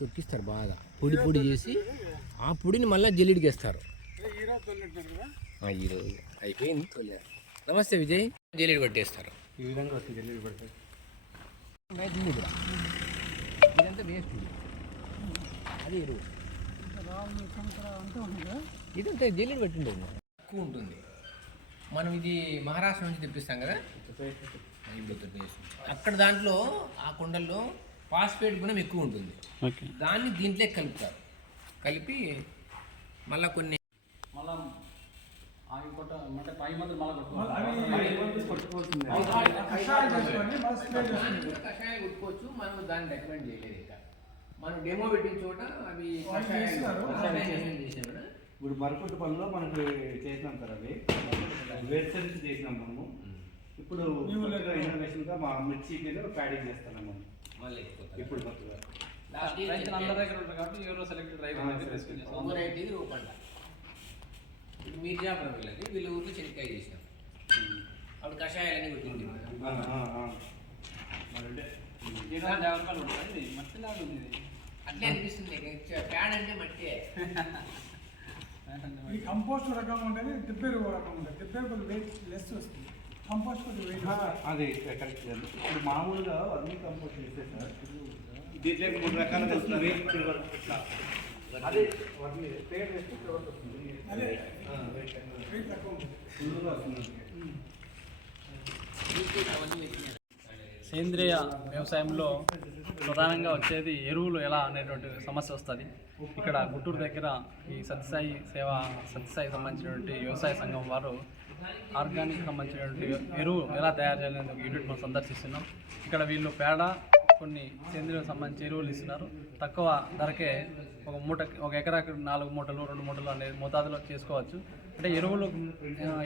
తొక్కిస్తారు బాగా పొడి పొడి చేసి ఆ పొడిని మళ్ళీ జల్లిడికి వేస్తారు. ఈరోజు అయిపోయింది తొలి. నమస్తే విజయ్. జల్లిడి పట్టేస్తారు ఈ విధంగా వస్తుంది. జల్లిడి పడతాయి. ఇదంతా వేస్ట్. అది ఎరువు ఇదంతా జల్లిడి పట్టిండేది ఎక్కువ ఉంటుంది. మనం ఇది మహారాష్ట్ర నుంచి తెప్పిస్తాం కదా, అక్కడ దాంట్లో ఆ కొండల్లో ఫాస్ఫేట్ గుణం ఎక్కువ ఉంటుంది. దాన్ని దీంట్లో కలుపుతారు. కలిపి మళ్ళీ కొన్ని కషాయాలు కొట్టుకోవచ్చు. మనం దాన్ని రికమెండ్ చేయలేదు. ఇంకా మనం డెమో పెట్టిన చోట అవి ఇప్పుడు మరకొట్టు పనిలో మనకు చేసినాం సార్. అవి వేరుశనగ చేసినాం మనము. ఇప్పుడు ఇన్నోవేషన్గా మా మిర్చికి ప్యాడింగ్ చేస్తున్నాం మనం. మళ్ళీ ఇప్పుడు కొత్తగా మీర్జాపురం వెళ్ళదు, వీళ్ళ ఊర్లో చెనిక్కాయ చేసినాం. అప్పుడు కషాయాలన్నీ పెట్టింది. అట్లే అనిపిస్తుంది. ప్యాడ్ అంటే మట్టే. ఈ కంపోస్ట్ రకం ఉంటుంది, దిబ్బెరు రకం ఉంటుంది. దిబ్బెరు కొద్దిగా వెయిట్ లెస్ వస్తుంది, కంపోస్ట్ కొద్దిగా వెయిట్. అది కరెక్ట్. ఇప్పుడు మామూలుగా అన్ని కంపోస్ట్ చేస్తే సార్ దీంట్లో 3 రకాలుగా వస్తుంది. అదే పేరు వేస్తే వస్తుంది. అదే వెయిట్ తక్కువ ఉంటుంది. సేంద్రియ వ్యవసాయంలో ప్రధానంగా వచ్చేది ఎరువులు ఎలా అనేటువంటి సమస్య వస్తుంది. ఇక్కడ గుంటూరు దగ్గర ఈ సత్యసాయి సంబంధించినటువంటి వ్యవసాయ సంఘం వారు ఆర్గానిక్ సంబంధించినటువంటి ఎరువు ఎలా తయారు చేయాలనే యూనిట్ మనం సందర్శిస్తున్నాం. ఇక్కడ వీళ్ళు పేడ, కొన్ని సేంద్రియ సంబంధించి ఎరువులు ఇస్తున్నారు. తక్కువ ధరకే ఒక ఎకరాకి 4 మూటలు 2 మూటలు అనేది మోతాదులో చేసుకోవచ్చు. అంటే ఎరువులు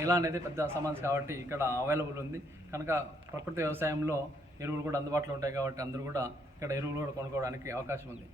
ఎలా అనేది పెద్ద సమస్య కాబట్టి ఇక్కడ అవైలబుల్ ఉంది కనుక ప్రకృతి వ్యవసాయంలో ఎరువులు కూడా అందుబాటులో ఉంటాయి కాబట్టి అందరూ కూడా ఇక్కడ ఎరువులు కూడా కొనుక్కోవడానికి అవకాశం ఉంది.